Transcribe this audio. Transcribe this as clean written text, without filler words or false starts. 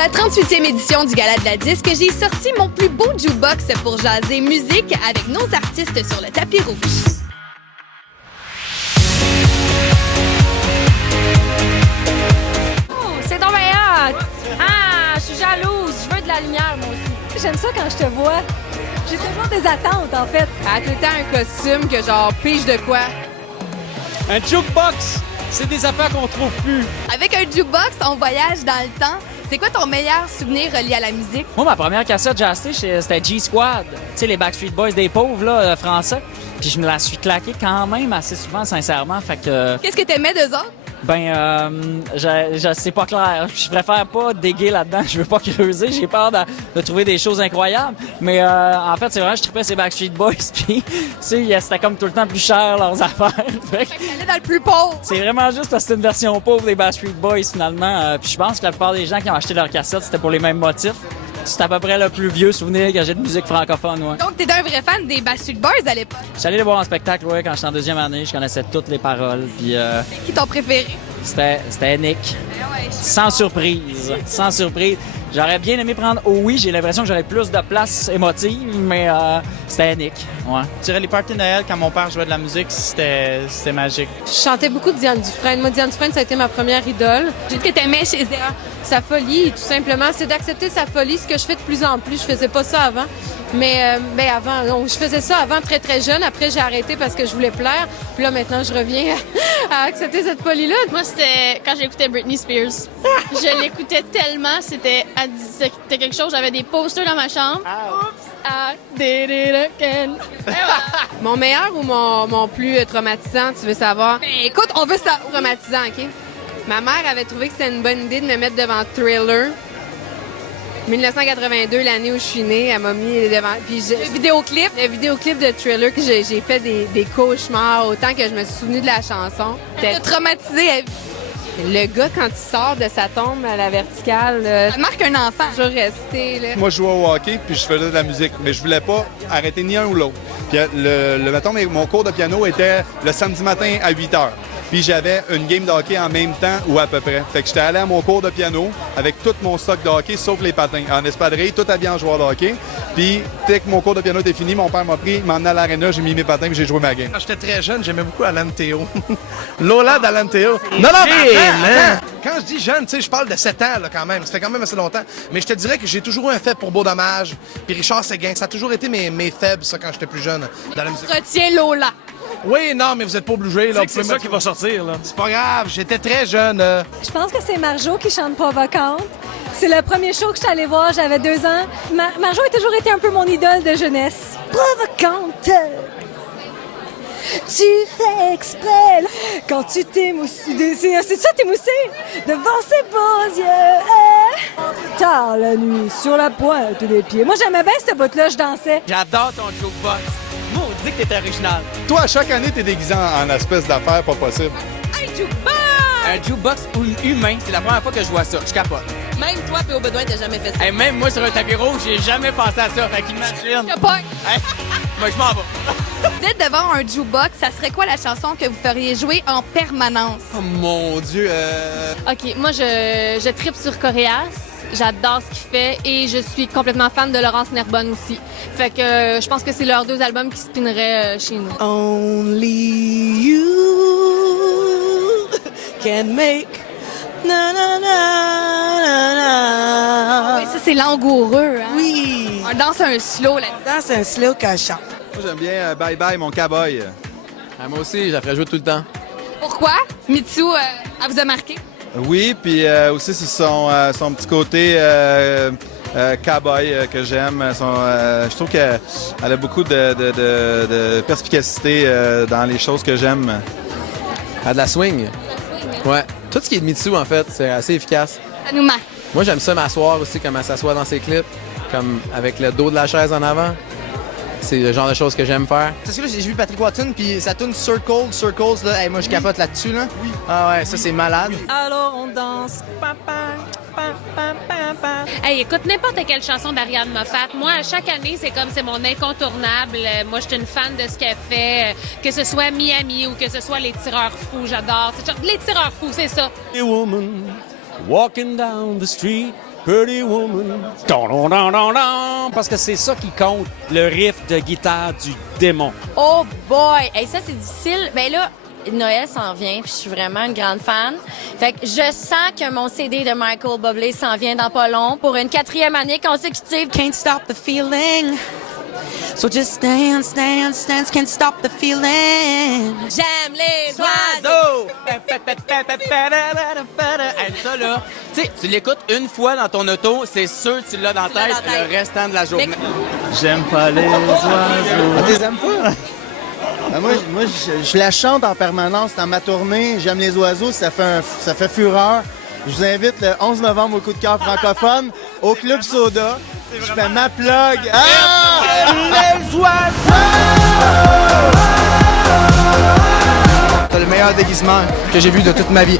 la 38e édition du Gala de la Disque, j'ai sorti mon plus beau jukebox pour jaser musique avec nos artistes sur le tapis rouge. Oh, c'est donc bien hot! Ah, je suis jalouse, je veux de la lumière, moi aussi. J'aime ça quand je te vois. J'ai toujours des attentes, en fait. À tout le temps, un costume que genre pige de quoi? Un jukebox, c'est des affaires qu'on trouve plus. Avec un jukebox, on voyage dans le temps. C'est quoi ton meilleur souvenir relié à la musique? Moi, ma première cassette que j'ai achetée, c'était G-Squad. Tu sais, les Backstreet Boys des pauvres, là, français. Puis je me la suis claquée quand même assez souvent, sincèrement. Fait que... Qu'est-ce que t'aimais d'eux autres? C'est pas clair. Je préfère pas déguer là-dedans. Je veux pas creuser. J'ai peur de trouver des choses incroyables. Mais en fait, c'est vrai, je trippais ces Backstreet Boys. Puis, tu sais, c'était comme tout le temps plus cher leurs affaires. Fait que t'allais dans le plus pauvre. C'est vraiment juste parce que c'est une version pauvre des Backstreet Boys, finalement. Puis je pense que la plupart des gens qui ont acheté leur cassette, c'était pour les mêmes motifs. C'est à peu près le plus vieux souvenir que j'ai de musique francophone, ouais. Donc, t'étais un vrai fan des Backstreet Boys à l'époque. J'allais allé les voir en spectacle, ouais, quand j'étais en deuxième année. Je connaissais toutes les paroles. Puis C'est qui ton préféré? c'était Nick. Ouais, Sans surprise. Sans surprise. J'aurais bien aimé prendre Oui. J'ai l'impression que j'aurais plus de place émotive, mais c'était Nick. Ouais. Je dirais les parties de Noël, quand mon père jouait de la musique, c'était magique. Je chantais beaucoup de Diane Dufresne. Moi, Diane Dufresne, ça a été ma première idole. Qu'est-ce que t'aimais chez elle? Sa folie, tout simplement, c'est d'accepter sa folie, ce que je fais de plus en plus. Je faisais pas ça avant. Mais avant, non, je faisais ça avant très, très jeune. Après, j'ai arrêté parce que je voulais plaire. Puis là, maintenant, je reviens à accepter cette folie-là. Moi, c'était quand j'écoutais Britney Spears. Je l'écoutais tellement, c'était quelque chose. J'avais des posters dans ma chambre. Oups, I did it again. Mon meilleur ou mon plus traumatisant, tu veux savoir? Ben écoute, on veut ça. Traumatisant, OK? Ma mère avait trouvé que c'était une bonne idée de me mettre devant Thriller. 1982, l'année où je suis née, elle m'a mis devant. Puis Le vidéoclip. le vidéoclip de Thriller, que j'ai fait des cauchemars, autant que je me suis souvenue de la chanson. T'as traumatisé à vie. Le gars, quand il sort de sa tombe à la verticale, Ça marque un enfant. toujours resté, là. Moi, je jouais au hockey puis je faisais de la musique, mais je voulais pas arrêter ni un ou l'autre. Puis mettons, mon cours de piano était le samedi matin à 8 h. Puis j'avais une game de hockey en même temps ou à peu près. Fait que j'étais allé à mon cours de piano avec tout mon stock de hockey, sauf les patins. En espadrille, tout habillé en joueur de hockey. Puis dès que mon cours de piano était fini, mon père m'a pris, il m'a emmené à l'aréna, j'ai mis mes patins puis j'ai joué ma game. Quand j'étais très jeune, j'aimais beaucoup Alan Théo. Lola d'Alan Théo. Non, mais attends. Quand je dis jeune, tu sais, je parle de 7 ans, là, quand même. Ça fait quand même assez longtemps. Mais je te dirais que j'ai toujours eu un faible pour Beau Dommage. Puis Richard Séguin. Ça a toujours été mes faibles, ça, quand j'étais plus jeune. Dans la musique. Retiens Lola. Oui, non, mais vous êtes pas obligés, là. C'est ça qui va sortir, là. C'est pas grave, j'étais très jeune. Je pense que c'est Marjo qui chante Provocante. C'est le premier show que je suis allée voir, j'avais 2 ans. Marjo a toujours été un peu mon idole de jeunesse. Provocante! Tu fais exprès quand tu t'émousses. C'est ça, t'émousser? Devant ses beaux yeux. Tard la nuit, sur la pointe des pieds. Moi, j'aimais bien cette bout-là, je dansais. J'adore ton jukebox. Moi, on dit que t'es original. Toi, à chaque année, t'es déguisé en espèce d'affaires pas possible. Un jukebox humain, c'est la première fois que je vois ça. Je capote. Même toi, P.O. Bedoin, t'as jamais fait ça. Hey, même moi, sur un tapis rouge, j'ai jamais pensé à ça. Fait qu'imagine. Je pogne. Hey, moi, je m'en vais. Vous êtes devant un jukebox, ça serait quoi la chanson que vous feriez jouer en permanence? Oh mon Dieu, OK, moi, je tripe sur Coréas. J'adore ce qu'il fait et je suis complètement fan de Laurence Nerbonne aussi. Fait que je pense que c'est leurs 2 albums qui spineraient chez nous. Only you can make na na na na na. Oui, ça c'est langoureux. Hein? Oui. On danse un slow là. Dans un slow quand je chante. Moi, j'aime bien Bye Bye, mon cowboy. moi aussi, je la ferais jouer tout le temps. Pourquoi? Mitsu, elle vous a marqué? Oui, puis aussi c'est son petit côté cowboy que j'aime. Je trouve qu'elle a beaucoup de perspicacité dans les choses que j'aime. Elle a de la swing. Ouais. Tout ce qui est de Mitsu, en fait, c'est assez efficace. Ça nous marque. Moi, j'aime ça m'asseoir aussi, comme elle s'assoit dans ses clips, comme avec le dos de la chaise en avant. C'est le genre de choses que j'aime faire. C'est sûr, j'ai vu Patrick Watson, puis ça tourne Circles, là. Hey, moi, je capote là-dessus, là. Oui. Ah ouais, ça, c'est malade. Alors on danse. Hey, écoute n'importe quelle chanson d'Ariane Moffat. Moi, à chaque année, c'est mon incontournable. Moi, je suis une fan de ce qu'elle fait. Que ce soit Miami ou que ce soit Les Tireurs Fous, j'adore. Les Tireurs Fous, c'est ça. A woman walking down the street Pretty woman. Don, don, don, don, don. Parce que c'est ça qui compte, le riff de guitare du démon. Oh boy! Hey, ça, c'est difficile. Ben là, Noël s'en vient, puis je suis vraiment une grande fan. Fait que je sens que mon CD de Michael Bublé s'en vient dans pas long pour une 4e année consécutive. Can't stop the feeling. So just dance, dance, dance, can't stop the feeling. J'aime les Oiseaux! Hey, ça, là, tu sais, tu l'écoutes une fois dans ton auto, c'est sûr que tu l'as dans la tête le restant de la journée. J'aime pas les oiseaux. Ah, tu les aimes pas? Ben, moi je la chante en permanence dans ma tournée. J'aime les oiseaux, ça fait fureur. Je vous invite le 11 novembre au Coup de cœur francophone au Club Soda. Je fais ma plug. Ah! Les oiseaux! C'est le meilleur déguisement que j'ai vu de toute ma vie.